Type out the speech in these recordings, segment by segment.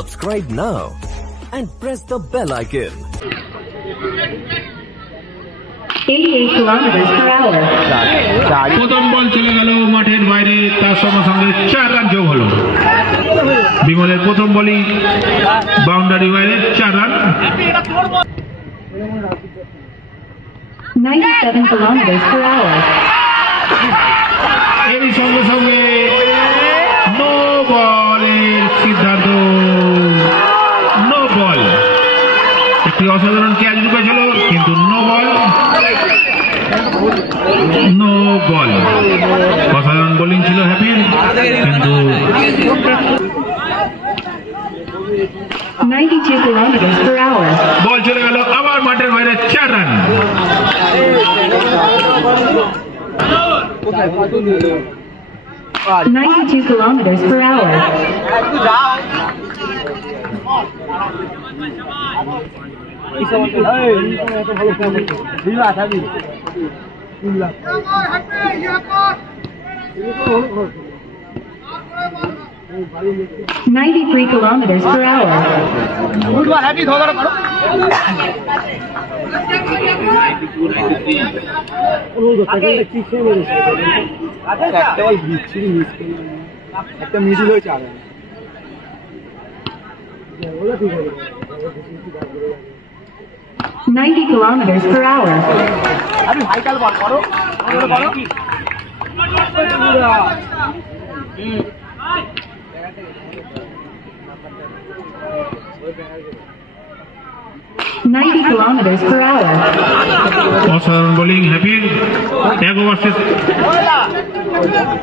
Subscribe now and press the bell icon. 88 kilometers per hour. প্রথম বল চলে গেল মাঠের বাইরে, তার সঙ্গে সঙ্গে 4 রান যোগ হলো। বিমলের প্রথম বলই বাউন্ডারি বাইরে 4 রান। 97 kilometers per hour. এরই সঙ্গে সঙ্গে নো বলের সিদ্ধান্ত, নো বল। একটি অসাধারণ ক্যাচ ঢুকেছিল, কিন্তু নো বল, নো বল। অসাধারণ বোলিং ছিল হ্যাপির, কিন্তু 92 kilometers per hour. বল চলে গেল আবার মাঠের বাইরে 4 run. 92 kilometers per hour. $93 kilometers per hour. একটা মিডিল হয়েছে আগে 90 kilometers per hour. আরে ভাইকাল বল করো করো কি 90 kilometers per hour. অসাধারণ বোলিং হ্যাপির। 1 ওভার শেষ,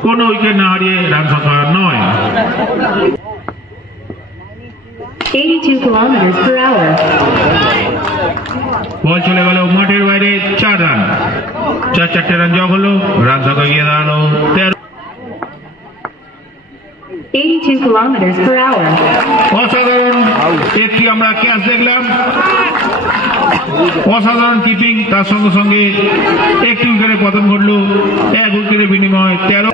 কোন উইকেট না হারিয়ে রান সংখ্যা 9। 82 kilometers per hour. বল চলে গেল মাঠের বাইরে 4 রান। 4 রান যোগ হলো, রান সংখ্যা গিয়ে দাঁড়ালো 13। 82 kilometers per hour. অসাধারণ একটি আমরা ক্যাচ দেখলাম, অসাধারণ কিপিং, তার সঙ্গে সঙ্গে একটি উইকেটে পতন ঘটলো। 1 উইকেটের বিনিময়ে 13।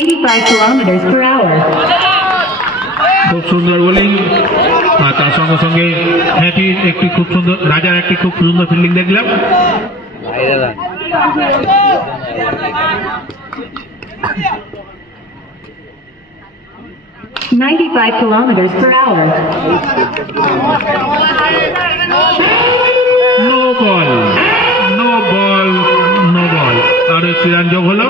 85 kilometers per hour. খুব সুন্দর বোলিং, আর তার সঙ্গে সঙ্গে হ্যাপির একটি খুব সুন্দর, রাজার একটি খুব সুন্দর ফিল্ডিং দেখলাম। 95 kilometers per hour. No ball, no ball, no ball. আর একটি রান যোগ হলো।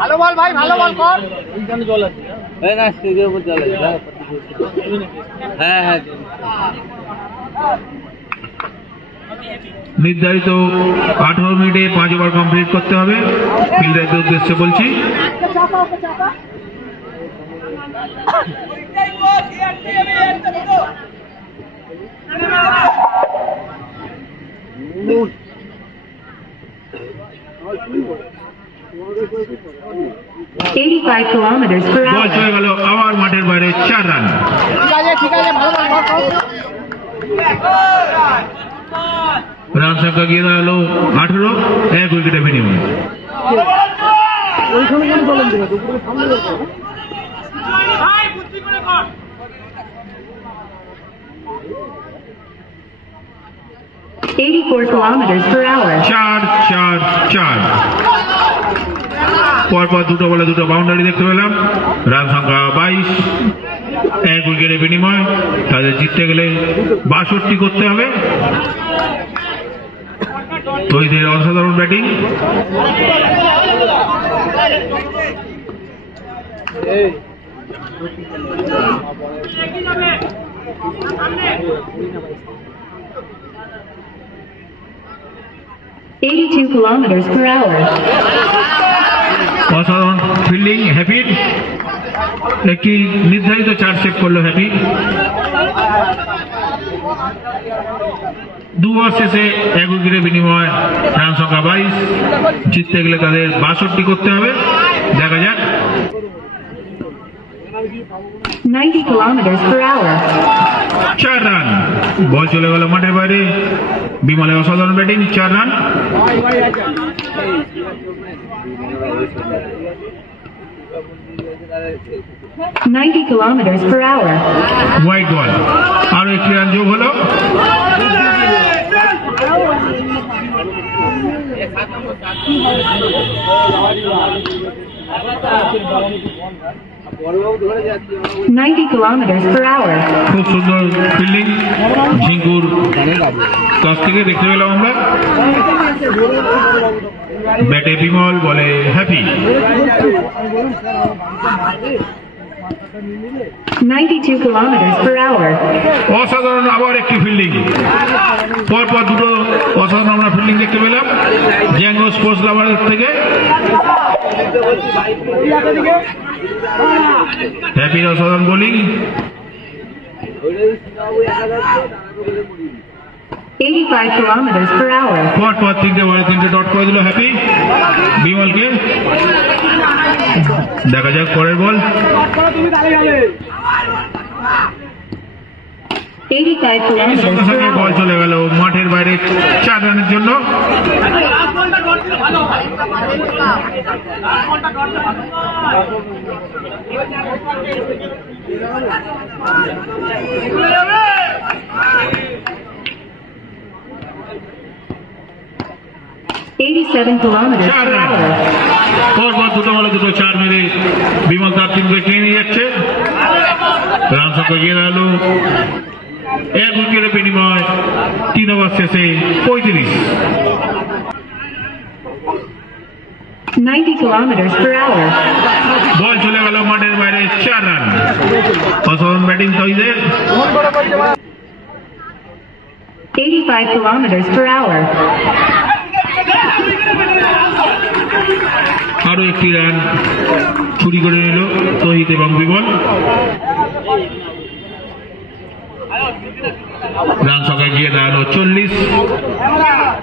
ভালো বল ভাই, ভালো বল কর। এইখানে জল আছে না, স্টেজের উপর জল আছে। হ্যাঁ হ্যাঁ, নির্ধারিত 18 মিনিটে 5 ওভার কমপ্লিট করতে হবে। ফিল্ডারদের উদ্দেশ্যে বলছি, $85 kilometers per বল hour. চলে গেল আবার মাঠের বাইরে 4 রান। ঠিক আছে, ভালো বল কর। রান সংখ্যা গিয়ে দাঁড়ালো 18, 1 উইকেটের বিনিময়ে। ওইখানে কেন বলেন দিলে দুপুরে সামনে যাচ্ছে 84 kilometers per hour. 4 পরপর দুটো বলে দুটো বাউন্ডারি দেখতে পেলাম। রান সংখ্যা 22, 1 উইকেটের বিনিময়। তাদের জিততে গেলে 62 করতে হবে। তৈরির অসাধারণ ব্যাটিং। $82 kilometers per hour. অসাধারণ ফিল্ডিং হ্যাপির। একটি নির্ধারিত 4 সেভ করলো হ্যাপি। 2 ওভার শেষে 1 উইকেটের বিনিময়, রান সংখ্যা 22। জিততে গেলে তাদের 62 করতে হবে। দেখা যাক। 90 kilometers per hour. 4 বল চলে গেল মাঠের বাইরে, বিমলের অসাধারণ batting, 4 run. 90 kilometers per hour. White ball, আরো একটি রান যোগ হলো। ধরে যাচ্ছি 90 kilometers per hour. খুব সুন্দর ফিল্ডিং ঝিঙ্কুর কাছ থেকে দেখতে পেলাম আমরা। ব্যাটে বিমল, বলে হ্যাপি। 92 kilometers per hour. অসাধারণ আবার একটি ফিল্ডিং, পরপর দুটো অসাধারণ আমরা ফিল্ডিং দেখতে পেলাম জ্যাঙ্গো স্পোর্টস লাভারের থেকে। হ্যাপির অসাধারণ বোলিং, 85 kilometers per hour. পরপর 3টে বলে 3টে ডট করে দিল হ্যাপি বিমলকে। দেখা যাক পরের বল। 85 সঙ্গে kilometers per সঙ্গে বল hour. চলে গেল মাঠের বাইরে 4 রানের জন্য। kilometers 4 per run, hour. পরপর দুটো বলে দুটো 4 মেরে বিমল তার 3 উইকেট নিয়ে যাচ্ছে। রান সংখ্যা গিয়ে দাঁড়ালো 1 উইকেটের বিনিময় 3 ওভার শেষে 35। 90 kilometers per hour. বল চলে গেল মাঠের বাইরে 4 রান। অসাধারণ ব্যাটিং তৈদের। 85 kilometers per hour. আরো একটি রান চুরি করে নিল তহিদ এবং বিমল। রান সংখ্যা গিয়ে দাঁড়ালো 40।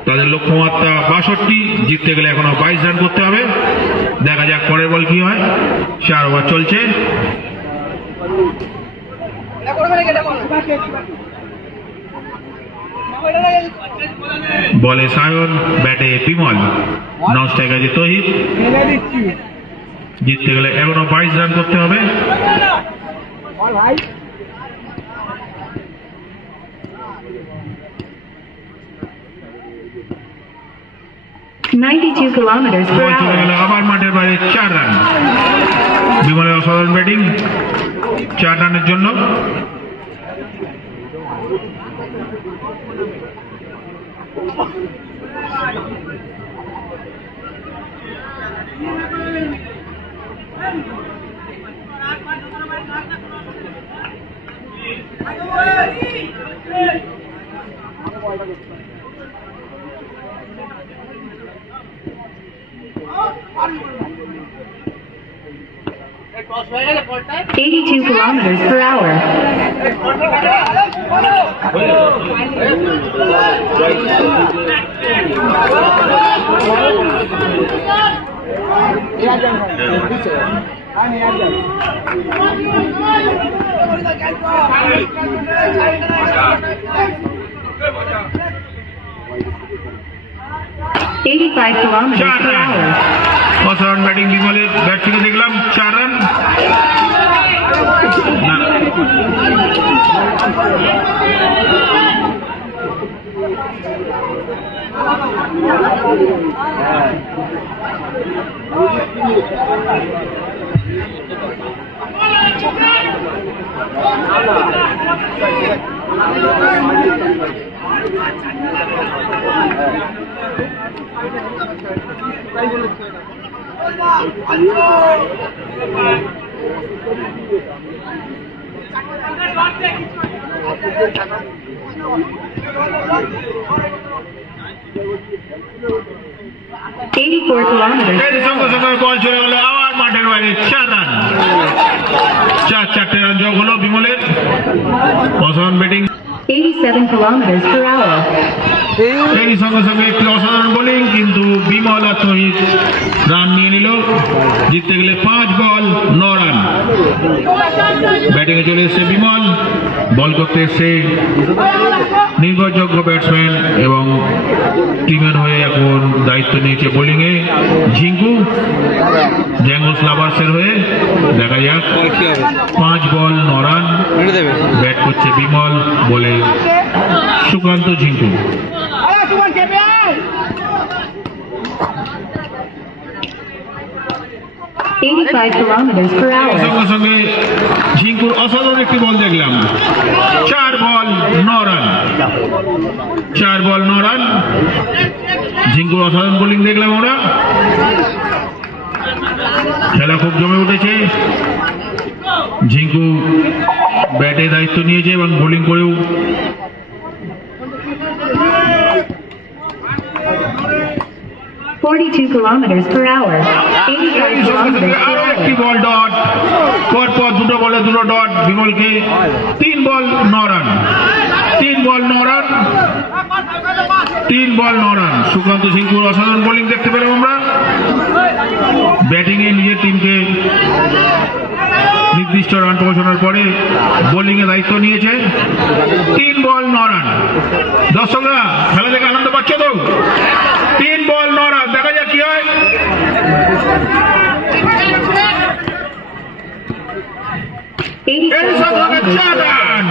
তাদের লক্ষ্যমাত্রা 62, জিততে গেলে এখনো 22 রান করতে হবে। দেখা যাক পরের বল কি হয়। 4 ওভার চলছে। বলে সায়ন, ব্যাটে বিমল, নন স্ট্রাইক আছে তহিদ। জিততে গেলে এখনো 22 রান করতে হবে। ভাই 92 kilometers per বল চলে গেল hour. আবার মাঠের বাইরে 4 রান। বিমলের অসাধারণ ব্যাটিং, 4 রানের জন্য। টস হয়ে গেলে বলটা 82 kilometers per hour. আমি আর যাই 85 kilometers 4 per রান। hour. অসাধারণ ব্যাটিং বিমলের, ব্যাট থেকে দেখলাম 4 রান। না, Eighty-four kilometers এর per সঙ্গে hour. সঙ্গে বল চলে গেল আবার মাঠের বাইরে 4 রান। 4 রান যোগ হলো বিমলের। অসাধারণ ব্যাটিং। 87 kilometers per hour. এরই সঙ্গে সঙ্গে একটি অসাধারণ বোলিং, কিন্তু বিমল আর তহিদ রান নিয়ে নিল। জিততে গেলে 5 বল 9 রান। ব্যাটিংয়ে চলে এসছে বিমল, বল করতে এসছে নির্ভরযোগ্য ব্যাটসম্যান এবং টিমের হয়ে এখন দায়িত্ব নিয়েছে বোলিংয়ে ঝিঙ্কু, জ্যাঙ্গোস লাভার্সের হয়ে। দেখা যাক, 5 বল 9 রান। ব্যাট করছে বিমল, বলে সুকান্ত ঝিঙ্কু। 85 kilometers per hour. সঙ্গে সঙ্গে ঝিঙ্কুর অসাধারণ একটি বল দেখলাম। 4 বল 9 রান। 4 বল 9 রান। ঝিঙ্কুর অসাধারণ বোলিং দেখলাম আমরা। খেলা খুব জমে উঠেছে। ঝিঙ্কু ব্যাটে দায়িত্ব নিয়েছে এবং বোলিং করেও 42 kilometers per hour. 85 kilometers per আরো hour. একটি বল ডট। পরপর দুটো বলে দুটো ডট বিমলকে। 3 বল 9 রান। 3 বল 9 রান। 3 বল 9 রান। সুকান্ত ঝিঙ্কুর অসাধারণ বোলিং দেখতে পেলাম আমরা। ব্যাটিংয়ে নিজের টিমকে নির্দিষ্ট রান পৌঁছানোর পরে বোলিং এ দায়িত্ব নিয়েছে। 3 বল 9 রান। দর্শকরা খেলা দেখে আনন্দ পাচ্ছে তো? 3 বল 9 রান। দেখা যাক কি হয়। এই সঙ্গে 4 রান।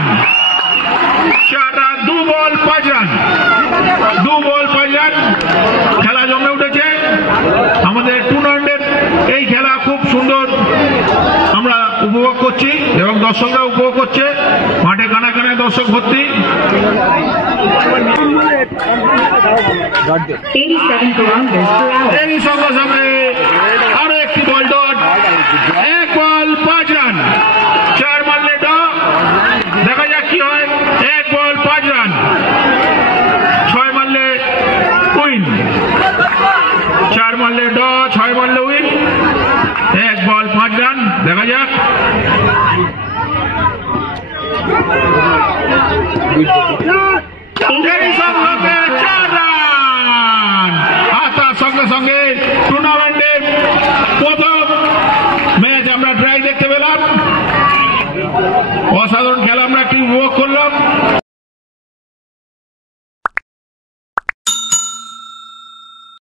4 রান। 2 বল 5 রান। 2 বল 5 রান। খেলা জমে উঠেছে। আমাদের টুর্নামেন্টের এই খেলা খুব সুন্দর আমরা উপভোগ করছি এবং দর্শকরা উপভোগ করছে। মাঠে কানায় কানায় দর্শক ভর্তি। 87 kilometers per hour. এরই সঙ্গে সঙ্গে আরো একটি বল ডট। 1 বল 5 রান। 4 মারলে ড। দেখা যাক কি হয়। 1 বল 5 রান। 6 মারলে উইন। 4 মারলে ড, 6 মারলে উইন। 1 বল 5 রান। দেখা যাক। এই সঙ্গে 4 রান। আর তার সঙ্গে সঙ্গে টুর্নামেন্টের প্রথম ম্যাচ আমরা ট্রাই দেখতে পেলাম। অসাধারণ খেলা